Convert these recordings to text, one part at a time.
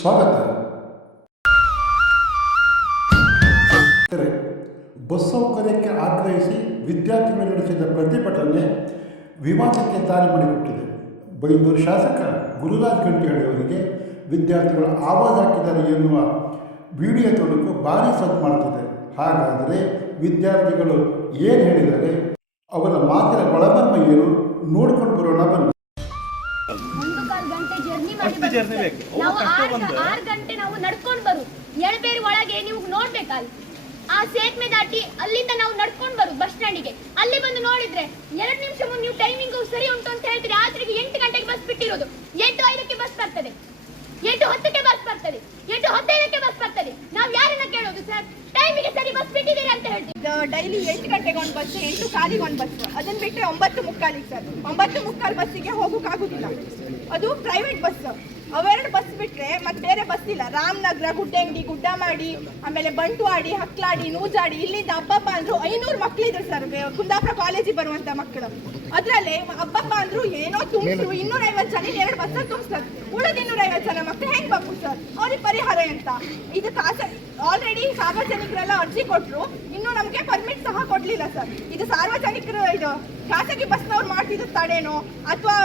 ಸ್ವಾಗತ. ಬಸ್ ಸೌಕರ್ಯಕ್ಕೆ ಆಗ್ರಹಿಸಿ ವಿದ್ಯಾರ್ಥಿಗಳು ನಡೆಸಿದ ಪ್ರತಿಭಟನೆ ವಿವಾದಕ್ಕೆ ದಾರಿ ಮಾಡಿಕೊಟ್ಟಿದೆ. ಬೈಂದೂರು ಶಾಸಕ ಗುರುರಾಜ್ ಗಂಟಿಹಳ್ಳಿ ಅವರಿಗೆ ವಿದ್ಯಾರ್ಥಿಗಳು ಆವಾಜ್ ಹಾಕಿದ್ದಾರೆ ಎನ್ನುವ ವಿಡಿಯೋ ತುಣುಕು ಭಾರಿ ಸದ್ದು ಮಾಡ್ತಿದೆ. ಹಾಗಾದರೆ ವಿದ್ಯಾರ್ಥಿಗಳು ಏನು ಹೇಳಿದ್ದಾರೆ, ಅವರ ಮಾತಿನ ಒಳಮರ್ಮ ಏನು ನೋಡ್ಕೊಂಡು ಬರೋಣ ಬನ್ನಿ. 6 ಗಂಟೆ ನಾವು ನಡ್ಕೊಂಡು ಬರು ಎಳಬೇರು ಒಳಗೆ ನೀವು ನೋಡ್ಬೇಕಲ್ಲ, ಆ ಸೇತುವೆ ದಾಟಿ ಅಲ್ಲಿಂದ ನಾವು ನಡ್ಕೊಂಡು ಬರು ಬಸ್ ಸ್ಟ್ಯಾಂಡಿಗೆ. ಅಲ್ಲಿ ಬಂದು ನೋಡಿದ್ರೆ 2 ನಿಮಿಷ ಮುಂದೆ ನೀವು ಟೈಮಿಂಗ್ ಸರಿ ಉಂಟು ಅಂತ ಹೇಳ್ತೀರಿ. ಆದ್ರಿಗೆ 8 ಗಂಟೆಗೆ ಬಸ್ ಬಿಟ್ಟಿರೋದು, 8:05ಕ್ಕೆ ಬಸ್ ಬರ್ತದೆ, 8:10ಕ್ಕೆ ಬಸ್ ಬರ್ತದೆ, 8:15ಕ್ಕೆ ಬಸ್ ಬರ್ತದೆ. ನಾವು ಯಾರನ್ನ ಕೇಳೋದು ಸರ್? ಟೈಮಿಗೆ ಸರಿ ಬಸ್ ಬಿಟ್ಟಿದ್ದೀರಿ ಅಂತ ಹೇಳ್ತೀವಿ. ಡೈಲಿ 8 ಗಂಟೆಗೆ ಒಂದು ಬಸ್, 8 ಕಾಲಿಗೆ ಒಂದು ಬಸ್, ಅದನ್ನ ಬಿಟ್ಟರೆ 9:45 ಸರ್. 9:45 ಬಸ್ಸಿಗೆ ಹೋಗೋಕ್ಕಾಗೋದಿಲ್ಲ, ಅದು ಪ್ರೈವೇಟ್ ಬಸ್. ಅವೆರಡು ಬಸ್ ಬಿಟ್ಟರೆ ಮತ್ತೆ ಬೇರೆ ಬಸ್ ಇಲ್ಲ. ರಾಮನಗರ, ಗುಡ್ಡೆಂಗಡಿ, ಗುಡ್ಡಮಾಡಿ, ಆಮೇಲೆ ಬಂಟ್ವಾಡಿ, ಹಕ್ಲಾಡಿ, ನೂಜಾಡಿ, ಇಲ್ಲಿಂದ ಹಬ್ಬಪ್ಪ ಅಂದ್ರು 500 ಮಕ್ಕಳಿದ್ರು ಸರ್ ಕುಂದಾಪುರ ಕಾಲೇಜಿಗೆ ಬರುವಂತ ಮಕ್ಕಳು. ಅದ್ರಲ್ಲಿ ಹಬ್ಬಪ್ಪ ಅಂದ್ರು ಏನೋ ತುಂಬಿದ್ರು 250 ಜನ 2 ಬಸ್ ತುಂಬಿಸ್ತಾರೆ. ಉಳಿದ 250 ಜನ ಮಕ್ಕಳು ಹೆಂಗ್ ಬೇಕು ಸರ್? ಅವ್ರಿಗೆ ಪರಿಹಾರ ಅಂತ ಇದು ಆಲ್ರೆಡಿ ಸಾರ್ವಜನಿಕರೆಲ್ಲ ಅರ್ಜಿ ಕೊಟ್ಟರು, ಇನ್ನೂ ನಮಗೆ ಪರ್ಮಿಟ್ ಸಹ ಕೊಡ್ಲಿಲ್ಲ ಸರ್. ಇದು ಸಾರ್ವಜನಿಕರು ಇದು ಖಾಸಗಿ ಬಸ್ನವ್ರು ಮಾಡ್ತಿದ್ದು ತಡೇನೋ ಅಥವಾ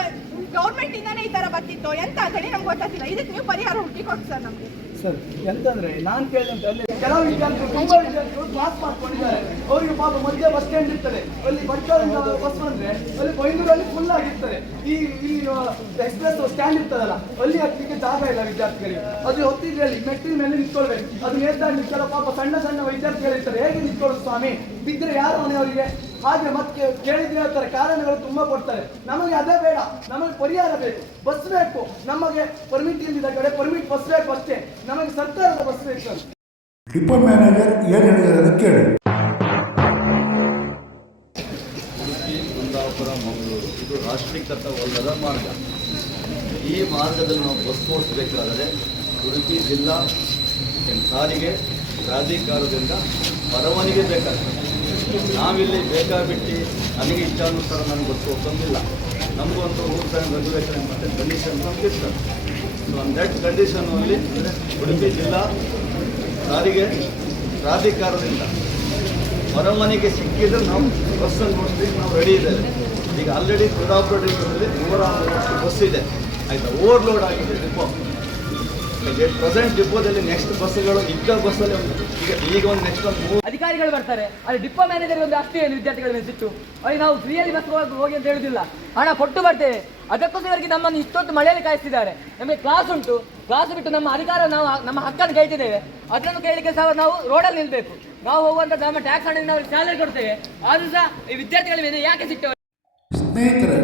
ಗೌರ್ಮೆಂಟ್ ಇಂದಾನೆ ಈ ತರ ಬರ್ತಿತ್ತು ಎಂತ ಅಂತೇಳಿ ನಮ್ಗೆ ಗೊತ್ತಾಗ್ತಿಲ್ಲ. ಇದಕ್ಕೆ ನೀವು ಪರಿಹಾರ ಹುಡುಕಿ ಕೊಟ್ಟು ಸರ್ ನಮ್ಗೆ. ಸರ್ ಎಂತಂದ್ರೆ ನಾನು ಕೇಳಿದಂತೆ ಅಲ್ಲಿ ಕೆಲವು ವಿದ್ಯಾರ್ಥಿಗಳು ತುಂಬಾ ವಿದ್ಯಾರ್ಥಿಗಳು ಕ್ಲಾಸ್ ಮಾಡ್ಕೊಂಡಿದ್ದಾರೆ. ಅವರಿಗೆ ಪಾಪ ಮಧ್ಯೆ ಬಸ್ ಸ್ಟ್ಯಾಂಡ್ ಇರ್ತದೆ, ಅಲ್ಲಿ ಬಂಟ್ವಾಳದಿಂದ ಬಸ್ ಬಂದ್ರೆ ಅಲ್ಲಿ ಬೈಂದೂರಲ್ಲಿ ಫುಲ್ ಆಗಿರ್ತದೆ. ಇಲ್ಲಿ ಎಕ್ಸ್ಪ್ರೆಸ್ ಸ್ಟ್ಯಾಂಡ್ ಇರ್ತದಲ್ಲ, ಅಲ್ಲಿ ಹತ್ತಲಿಕ್ಕೆ ಜಾಗ ಇಲ್ಲ ವಿದ್ಯಾರ್ಥಿಗಳಿಗೆ. ಅದು ಹೊತ್ತಿದ್ರೆ ಅಲ್ಲಿ ಮೆಟ್ಟಿನ ಮೇಲೆ ನಿಂತ್ಕೊಳ್ಬೇಕು. ಅದು ನೇತಾಡ್ಲಿಕ್ಕೆಲ್ಲ ಪಾಪ ಸಣ್ಣ ಸಣ್ಣ ವಿದ್ಯಾರ್ಥಿಗಳಿರ್ತಾರೆ. ಹೇಗೆ ನಿಂತ್ಕೊಳ್ಳೋದು ಸ್ವಾಮಿ? ಬಿದ್ದರೆ ಯಾರು ಮನೆಯವರಿಗೆ? ಹಾಗೆ ಮತ್ತೆ ಕೇಳಿದ್ರೆ ಹೇಳ್ತಾರೆ, ಕಾರಣಗಳು ತುಂಬಾ ಕೊಡ್ತಾರೆ. ನಮಗೆ ಅದೇ ಬೇಡ, ನಮಗೆ ಪರಿಹಾರ ಬೇಕು, ಬಸ್ ಬೇಕು. ನಮಗೆ ಪರ್ಮಿಟ್ ಇಲ್ಲದ ಕಡೆ ಪರ್ಮಿಟ್ ಬಸ್ ಬೇಕು ಅಷ್ಟೇ, ನಮಗೆ ಸರ್ಕಾರದ ಬಸ್ ಬೇಕು. ಡಿಪೋ ಮ್ಯಾನೇಜರ್ ಏನು ಹೇಳಿದ್ದಾರೆ ಕೇಳಿ. ಕುಂದಾಪುರ ಮಂಗಳೂರು ಇದು ರಾಷ್ಟ್ರೀಕೃತವಲ್ಲದ ಮಾರ್ಗ. ಈ ಮಾರ್ಗದಲ್ಲಿ ನಾವು ಬಸ್ ಓಡಿಸಬೇಕಾದರೆ ಉಡುಪಿ ಜಿಲ್ಲಾ ಸಾರಿಗೆ ಪ್ರಾಧಿಕಾರದಿಂದ ಪರವಾನಗಿ ಬೇಕಾಗ್ತದೆ. ನಾವಿಲ್ಲಿ ಬೇಕಾಬಿಟ್ಟು ನನಗೆ ಇಚ್ಛಾನುಸಾರ ನನಗೆ ಬಸ್ ಹೋಗ್ತಂದಿಲ್ಲ. ನಮಗೊಂದು ರೂಲ್ಸ್ ಆ್ಯಂಡ್ ರೆಗ್ಯುಲೇಷನ್ ಮತ್ತು ಕಂಡೀಷನ್ಸ್ ನಮ್ಗೆ ಇರ್ತದೆ. ಸೊ ಆನ್ ದಟ್ ಕಂಡೀಷನಲ್ಲಿ ಉಡುಪಿ ಜಿಲ್ಲಾ ಸಾರಿಗೆ ಪ್ರಾಧಿಕಾರದಿಂದ ಪರವಾನಗಿ ಸಿಕ್ಕಿದ್ರೆ ನಾವು ಬಸ್ಸನ್ನು ಓಡಿಸ್ಲಿಕ್ಕೆ ನಾವು ರೆಡಿ ಇದ್ದೇವೆ. ಈಗ ಆಲ್ರೆಡಿ ಕುಂದಾಪುರ ಡಿಪೋದಲ್ಲಿ 160 ಬಸ್ ಇದೆ, ಆಯಿತಾ, ಓವರ್ಲೋಡ್ ಆಗಿದೆ ಡಿಪೋ. ಪ್ರೆಸೆಂಟ್ ಡಿಪೋದಲ್ಲಿ ನೆಕ್ಸ್ಟ್ ಬಸ್ಗಳು ಇದ್ದ ಬಸ್ಸಲ್ಲಿ ಈಗ ಒಂದು ನೆಕ್ಸ್ಟ್ ಒಂದು 3 ಅಧಿಕಾರಿಗಳು ಬರ್ತಾರೆ. ಅಲ್ಲಿ ಡಿಪೋ ಮ್ಯಾನೇಜರ್ ಒಂದು ಅಷ್ಟೇ ವಿದ್ಯಾರ್ಥಿಗಳ ಮೇಲೆ ಸಿಟ್ಟು. ಅವ್ರಿಗೆ ನಾವು ಫ್ರೀಯಲ್ಲಿ ಬಸ್ ಹೋಗಿ ಅಂತ ಹೇಳುದಿಲ್ಲ, ಹಣ ಕೊಟ್ಟು ಬರ್ತೇವೆ. ಅದಕ್ಕೋಸ್ಕರವಾಗಿ ನಮ್ಮನ್ನು ಇಷ್ಟೊತ್ತು ಮಳೆಯಲ್ಲಿ ಕಾಯಿಸ್ತಿದ್ದಾರೆ. ನಮಗೆ ಕ್ಲಾಸ್ ಉಂಟು, ಕ್ಲಾಸ್ ಬಿಟ್ಟು ನಮ್ಮ ಅಧಿಕಾರ ನಾವು ನಮ್ಮ ಹಕ್ಕನ್ನು ಕೇಳ್ತಿದ್ದೇವೆ. ಅದನ್ನು ಕೇಳಲಿಕ್ಕೆ ಸಹ ನಾವು ರೋಡಲ್ಲಿ ನಿಲ್ಬೇಕು. ನಾವು ಹೋಗುವಂತ ನಮ್ಮ ಟ್ಯಾಕ್ಸ್ ಹಣ ನಾವು ಸ್ಯಾಲರಿ ಕೊಡ್ತೇವೆ, ಆದ್ರೂ ಸಹ ಈ ವಿದ್ಯಾರ್ಥಿಗಳ ಮೇಲೆ ಯಾಕೆ ಸಿಟ್ಟು? ಸ್ನೇಹಿತರೆ,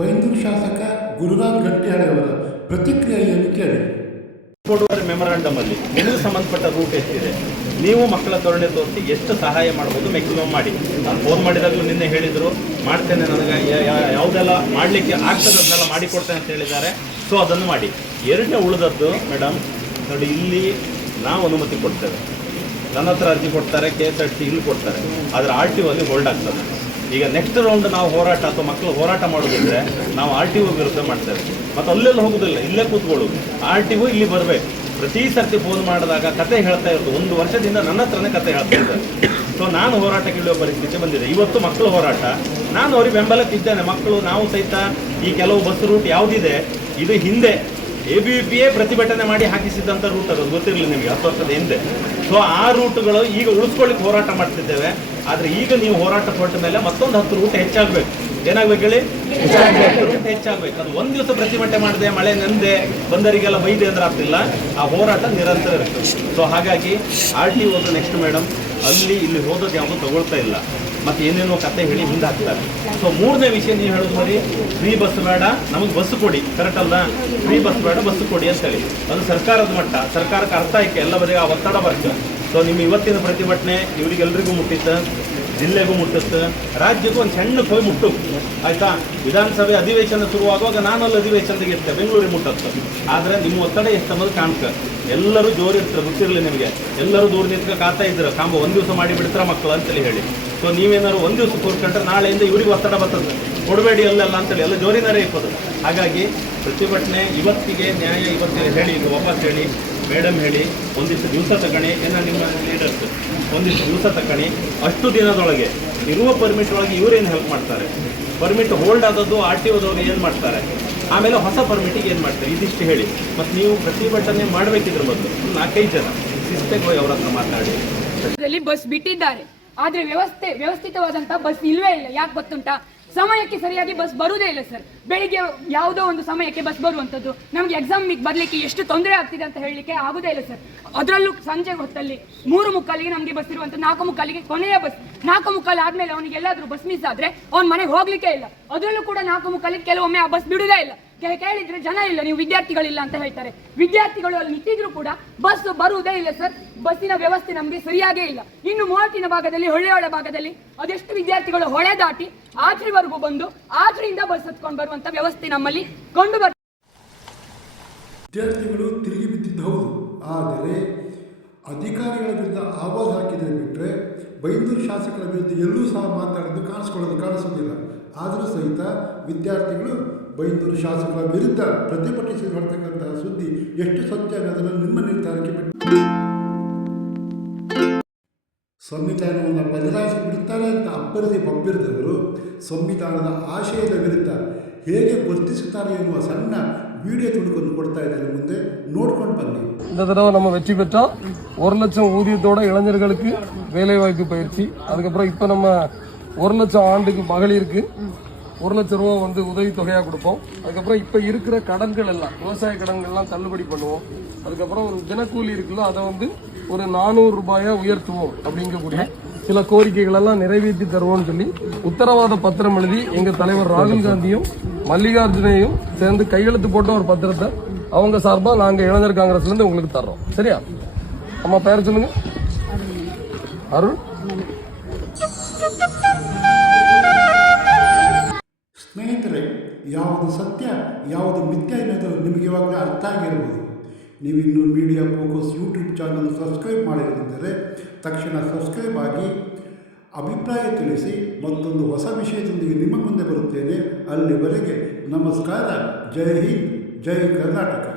ಬೈಂದೂರು ಶಾಸಕ ಗುರುರಾಜ್ ಗಂಟಿಹಳ್ಳಿ ಅವರ ಪ್ರತಿಕ್ರಿಯೆಯನ್ನು ಕೇಳಿ. ಕೊಡುವ ಮೆಮೊರಾಂಡಮ್ ಅಲ್ಲಿ ನಿಮಗೆ ಸಂಬಂಧಪಟ್ಟ ರೂಟ್ ಎಷ್ಟಿದೆ, ನೀವು ಮಕ್ಕಳ ಕರುಣೆ ತೋರಿಸಿ ಎಷ್ಟು ಸಹಾಯ ಮಾಡ್ಬೋದು ಮ್ಯಾಕ್ಸಿಮಮ್ ಮಾಡಿ. ನಾನು ಫೋನ್ ಮಾಡಿದಾಗಲೂ ನಿನ್ನೆ ಹೇಳಿದರು, ಮಾಡ್ತೇನೆ, ನನಗೆ ಯಾವುದೆಲ್ಲ ಮಾಡಲಿಕ್ಕೆ ಆಗ್ತದೆ ಅದನ್ನೆಲ್ಲ ಮಾಡಿಕೊಡ್ತೇನೆ ಅಂತ ಹೇಳಿದ್ದಾರೆ. ಸೊ ಅದನ್ನು ಮಾಡಿ. ಎರಡನೇ ಉಳಿದದ್ದು ಮೇಡಮ್ ನೋಡಿ, ಇಲ್ಲಿ ನಾವು ಅನುಮತಿ ಕೊಡ್ತೇವೆ, ನನ್ನ ಹತ್ರ ಅರ್ಜಿ ಕೊಡ್ತಾರೆ, KSRTC ಇಲ್ಲಿ ಕೊಡ್ತಾರೆ, ಆದರೆ RTO ಅಲ್ಲಿ ಹೋಲ್ಡ್ ಆಗ್ತದೆ. ಈಗ ನೆಕ್ಸ್ಟ್ ರೌಂಡ್ ನಾವು ಹೋರಾಟ ಅಥವಾ ಮಕ್ಕಳು ಹೋರಾಟ ಮಾಡೋದಿದ್ರೆ ನಾವು RTO ವಿರುದ್ಧ ಮಾಡ್ತೇವೆ. ಮತ್ತು ಅಲ್ಲೆಲ್ಲ ಹೋಗೋದಿಲ್ಲ, ಇಲ್ಲೇ ಕೂತ್ಕೊಳ್ಳೋದು. RTO ಇಲ್ಲಿ ಬರಬೇಕು. ಪ್ರತಿ ಸರ್ತಿ ಫೋನ್ ಮಾಡಿದಾಗ ಕತೆ ಹೇಳ್ತಾ ಇರೋದು 1 ವರ್ಷದಿಂದ ನನ್ನ ಹತ್ರನೇ ಕತೆ ಹೇಳ್ತಾ ಇದ್ದಾರೆ. ಸೊ ನಾನು ಹೋರಾಟಕ್ಕೆ ಇಳಿಯುವ ಪರಿಸ್ಥಿತಿ ಬಂದಿದೆ. ಇವತ್ತು ಮಕ್ಕಳು ಹೋರಾಟ, ನಾನು ಅವ್ರಿಗೆ ಬೆಂಬಲಕ್ಕಿದ್ದೇನೆ. ಮಕ್ಕಳು ನಾವು ಸಹಿತ ಈ ಕೆಲವು ಬಸ್ ರೂಟ್ ಯಾವುದಿದೆ, ಇದು ಹಿಂದೆ ABVP ಪ್ರತಿಭಟನೆ ಮಾಡಿ ಹಾಕಿಸಿದ್ದಂಥ ರೂಟ್, ಅದು ಗೊತ್ತಿರಲಿಲ್ಲ ನಿಮಗೆ 10 ವರ್ಷದ ಹಿಂದೆ. ಸೊ ಆ ರೂಟ್ಗಳು ಈಗ ಉಳಿಸ್ಕೊಳ್ಳಿಕ್ಕೆ ಹೋರಾಟ ಮಾಡ್ತಿದ್ದೇವೆ. ಆದರೆ ಈಗ ನೀವು ಹೋರಾಟ ಹೊರಟ ಮೇಲೆ ಮತ್ತೊಂದು 10 ರೂಟ್ ಹೆಚ್ಚಾಗಬೇಕು. ಏನಾಗಬೇಕು ಹೇಳಿ? ರೂಟ್ ಹೆಚ್ಚಾಗಬೇಕು. ಅದು ಒಂದು ದಿವಸ ಪ್ರತಿಭಟನೆ ಮಾಡಿದೆ, ಮಳೆ ನೆಂದೆ, ಬಂದರಿಗೆಲ್ಲ ಬೈದೆ ಅಂದ್ರೆ ಆಗ್ತಿಲ್ಲ. ಆ ಹೋರಾಟ ನಿರಂತರ ಇರುತ್ತೆ. ಸೊ ಹಾಗಾಗಿ RTO ನೆಕ್ಸ್ಟ್ ಮೇಡಮ್ ಅಲ್ಲಿ ಇಲ್ಲಿ ಹೋದದ್ದು ಯಾವುದು ತಗೊಳ್ತಾ ಇಲ್ಲ, ಮತ್ತು ಏನೇನೋ ಕತೆ ಹೇಳಿ ಮುಂದೆ ಹಾಕ್ತಾರೆ. ಸೊ 3ನೇ ವಿಷಯ ನೀವು ಹೇಳೋದು ನೋಡಿ, ಫ್ರೀ ಬಸ್ ಬೇಡ, ನಮಗೆ ಬಸ್ ಕೊಡಿ. ಕರೆಕ್ಟ್ ಅಲ್ಲ? ಫ್ರೀ ಬಸ್ ಬೇಡ, ಬಸ್ ಕೊಡಿ ಅಂತೇಳಿ. ಅದು ಸರ್ಕಾರದ ಮಟ್ಟ, ಸರ್ಕಾರಕ್ಕೆ ಅರ್ಥ ಆಯ್ಕೆ, ಎಲ್ಲವರಿಗೆ ಆ ಒತ್ತಡ ಬರ್ತದೆ. ಸೊ ನಿಮ್ಮ ಇವತ್ತಿನ ಪ್ರತಿಭಟನೆ ಇವರಿಗೆಲ್ಲರಿಗೂ ಮುಟ್ಟಿತ್ತು, ಜಿಲ್ಲೆಗೂ ಮುಟ್ಟಿತ್ತು, ರಾಜ್ಯಕ್ಕೂ ಒಂದು ಸಣ್ಣ ಹೋಗಿ ಮುಟ್ಟು, ಆಯಿತಾ? ವಿಧಾನಸಭೆ ಅಧಿವೇಶನ ಶುರುವಾಗುವಾಗ ನಾನು ಅಲ್ಲಿ ಅಧಿವೇಶನದಾಗ ಇರ್ತೇನೆ, ಬೆಂಗಳೂರಿಗೆ ಮುಟ್ಟುತ್ತೆ. ಆದರೆ ನಿಮ್ಮ ಒತ್ತಡ ಎಷ್ಟು ಅನ್ನೋದು ಕಾಣ್ತದೆ. ಎಲ್ಲರೂ ಜೋರಿರ್ತಾರೆ, ಗೊತ್ತಿರಲಿ ನಿಮಗೆ. ಎಲ್ಲರೂ ದೂರ ನಿಂತ್ಕೊಂಡು ಕಾಯ್ತಾ ಇದ್ರು, ಕಾಂಬ 1 ದಿವಸ ಮಾಡಿ ಬಿಡ್ತಾರೆ ಮಕ್ಕಳು ಅಂತೇಳಿ ಹೇಳಿ. ಸೊ ನೀವೇನಾದ್ರು 1 ದಿವಸ ಕೂರ್ಕೊಂಡ್ರೆ ನಾಳೆಯಿಂದ ಇವ್ರಿಗೆ ಒತ್ತಡ ಬರ್ತದೆ, ಕೊಡಬೇಡಿ ಅಲ್ಲೆಲ್ಲ ಅಂತೇಳಿ ಎಲ್ಲ ಜೋರಿನಾರೇ ಇಪ್ಪದು. ಹಾಗಾಗಿ ಪ್ರತಿಭಟನೆ ಇವತ್ತಿಗೆ ನ್ಯಾಯ ಇವತ್ತಿಗೆ ಹೇಳಿ ಇದು ವಾಪಸ್ ಹೇಳಿ ಮೇಡಮ್ ಹೇಳಿ ಒಂದಿಷ್ಟು ದಿವಸ ತಗೊಳ್ಳಿ ಏನೋ ನಿಮ್ಮ ಲೀಡರ್ಸ್ ಒಂದಿಷ್ಟು ದಿವಸ ತಗೊಳ್ಳಿ ಅಷ್ಟು ದಿನದೊಳಗೆ ಇರುವ ಪರ್ಮಿಟ್ ಒಳಗೆ ಇವರೇನು ಹೆಲ್ಪ್ ಮಾಡ್ತಾರೆ, ಪರ್ಮಿಟ್ ಹೋಲ್ಡ್ ಆದದ್ದು ಆರ್ ಟಿ ಒದವರು ಏನು ಮಾಡ್ತಾರೆ, ಆಮೇಲೆ ಹೊಸ ಪರ್ಮಿಟಿಗೆ ಏನು ಮಾಡ್ತಾರೆ ಇದಿಷ್ಟು ಹೇಳಿ. ಮತ್ತು ನೀವು ಪ್ರತಿಭಟನೆ ಮಾಡಬೇಕಿದ್ರ ಬದಲು 4-5 ಜನ ಶಿಸ್ತೆಗೆ ಹೋಗಿ ಅವ್ರ ಹತ್ರ ಮಾತಾಡಿ. ಬಸ್ ಬಿಟ್ಟಿದ್ದಾರೆ ಆದ್ರೆ ವ್ಯವಸ್ಥಿತವಾದಂತಹ ಬಸ್ ಇಲ್ವೇ ಇಲ್ಲ. ಯಾಕೆ ಗೊತ್ತುಂಟಾ? ಸಮಯಕ್ಕೆ ಸರಿಯಾಗಿ ಬಸ್ ಬರುವುದೇ ಇಲ್ಲ ಸರ್. ಬೆಳಿಗ್ಗೆ ಯಾವುದೋ ಒಂದು ಸಮಯಕ್ಕೆ ಬಸ್ ಬರುವಂಥದ್ದು, ನಮಗೆ ಎಕ್ಸಾಮಿಗೆ ಬರಲಿಕ್ಕೆ ಎಷ್ಟು ತೊಂದರೆ ಆಗ್ತಿದೆ ಅಂತ ಹೇಳಲಿಕ್ಕೆ ಆಗುದೇ ಇಲ್ಲ ಸರ್. ಅದರಲ್ಲೂ ಸಂಜೆ ಹೊತ್ತಲ್ಲಿ 3:45ಗೆ ನಮಗೆ ಬಸ್ ಇರುವಂಥದ್ದು, 4:45ಗೆ ಕೊನೆಯ ಬಸ್. 4:45 ಆದ್ಮೇಲೆ ಅವನಿಗೆ ಎಲ್ಲಾದ್ರೂ ಬಸ್ ಮಿಸ್ ಆದ್ರೆ ಅವ್ನ ಮನೆಗೆ ಹೋಗ್ಲಿಕ್ಕೆ ಇಲ್ಲ. ಅದರಲ್ಲೂ ಕೂಡ 4:45ಗೆ ಕೆಲವೊಮ್ಮೆ ಆ ಬಸ್ ಬಿಡುವುದೇ ಇಲ್ಲ. ಕೇಳಿದ್ರೆ ಜನ ಇಲ್ಲ, ನೀವು ವಿದ್ಯಾರ್ಥಿಗಳಿಲ್ಲ ಅಂತ ಹೇಳ್ತಾರೆ. ವಿದ್ಯಾರ್ಥಿಗಳು ಅಲ್ಲಿ ನಿಂತಿದ್ರು ಕೂಡ ಬಸ್ ಬರುವುದೇ ಇಲ್ಲ ಸರ್. ಬಸ್ಸಿನ ವ್ಯವಸ್ಥೆ ನಮಗೆ ಸರಿಯಾಗೇ ಇಲ್ಲ. ಇನ್ನು ಮೋಟಿನ ಭಾಗದಲ್ಲಿ, ಹೊಳೆ ಭಾಗದಲ್ಲಿ ಅದೆಷ್ಟು ವಿದ್ಯಾರ್ಥಿಗಳು ಹೊಳೆ ದಾಟಿ ಆಚೆವರೆಗೂ ಬಂದು ಆಚೆಯಿಂದ ಬಸ್ ಹತ್ಕೊಂಡು ಬರುವಂತ ವ್ಯವಸ್ಥೆ ನಮ್ಮಲ್ಲಿ ಕಂಡು ಬರ್ತದೆ. ವಿದ್ಯಾರ್ಥಿಗಳು ತಿರುಗಿ ಬಿದ್ದಿದ್ದು ಹೌದು, ಆದರೆ ಅಧಿಕಾರಿಗಳ ವಿರುದ್ಧ ಆವಾಜ್ ಹಾಕಿದರೆ ಬಿಟ್ಟರೆ ಬೈಂದೂರು ಶಾಸಕರ ವಿರುದ್ಧ ಎಲ್ಲೂ ಸಹ ಮಾತಾಡೋದು ಕಾಣಿಸೋದಿಲ್ಲ. ಆದರೂ ಸಹಿತ ವಿದ್ಯಾರ್ಥಿಗಳು ಬೈಂದೂರು ಶಾಸಕರ ವಿರುದ್ಧ ಪ್ರತಿಭಟಿಸಿ ಹೊರತಕ್ಕಂತಹ ಸುದ್ದಿ ಎಷ್ಟು ಸತ್ಯ ಅನ್ನೋದನ್ನು ನಿಮ್ಮ ನಿರ್ಧಾರಕ್ಕೆ ಬಿಟ್ಟು ಸಂವಿಧಾನವನ್ನು ಬದಲಾಯಿಸಿ ಬಿಡುತ್ತಾರೆ ಅಂತ ಅಬ್ಬರದಿ ಬಬ್ಬಿರಿದವರು ಸಂವಿಧಾನದ ಆಶಯದ ವಿರುದ್ಧ ಹೇಗೆ ವರ್ತಿಸುತ್ತಾರೆ ಎನ್ನುವ ಸಣ್ಣ வீடியோ துணுக்கு கொடுத்தா இதில் ಮುಂದೆ ನೋಡ್ಕೊಂಡು ಬನ್ನಿ. இந்த தடவை நம்ம வெற்றி பெற்றா 1 லட்சம் ஊதியத்தோட இளைஞர்களுக்கு வேலைவாய்ப்பு பயிற்சி, அதுக்கப்புறம் இப்போ நம்ம 1 லட்சம் ஆண்டுக்கு மகளிருக்கு 1 லட்சம் ரூபா வந்து உதவித்தொகையாக கொடுப்போம். அதுக்கப்புறம் இப்போ இருக்கிற கடன்கள் எல்லாம், விவசாய கடன்கள்லாம் தள்ளுபடி பண்ணுவோம். அதுக்கப்புறம் ஒரு தினக்கூலி இருக்குல்ல, அதை வந்து ஒரு 400 ரூபாயா உயர்த்துவோம். அப்படிங்கக்கூடிய சில கோரிக்கைகள் எல்லாம் நிறைவேற்றி தருவோம்னு சொல்லி உத்தரவாத பத்திரம் எழுதி எங்க தலைவர் ராகுல் காந்தியும் மல்லிகார்ஜுனையும் சேர்ந்து கையெழுத்து போட்ட ஒரு பத்திரத்தை அவங்க சார்பா நாங்க இளைஞர் காங்கிரஸ்ல இருந்து உங்களுக்கு தர்றோம். சரியா? அம்மா பேர் சொல்லுங்க. அருள். ಸ್ನೇಹಿತರೆ, ಯಾವುದು ಸತ್ಯ ಯಾವುದು ಮಿಥ್ಯ ಅನ್ನೋದು ನಿಮಗೆ ಇವಾಗಲೇ ಅರ್ಥ ಆಗಿರ್ಬೋದು. ನೀವಿನ್ನೂ media focus YouTube channel subscribe ಮಾಡಿರದಿದ್ದರೆ ತಕ್ಷಣ ಸಬ್ಸ್ಕ್ರೈಬ್ ಆಗಿ ಅಭಿಪ್ರಾಯ ತಿಳಿಸಿ. ಮತ್ತೊಂದು ಹೊಸ ವಿಷಯದೊಂದಿಗೆ ನಿಮ್ಮ ಮುಂದೆ ಬರುತ್ತೇನೆ. ಅಲ್ಲಿವರೆಗೆ ನಮಸ್ಕಾರ. ಜೈ ಹಿಂದ್, ಜೈ ಕರ್ನಾಟಕ.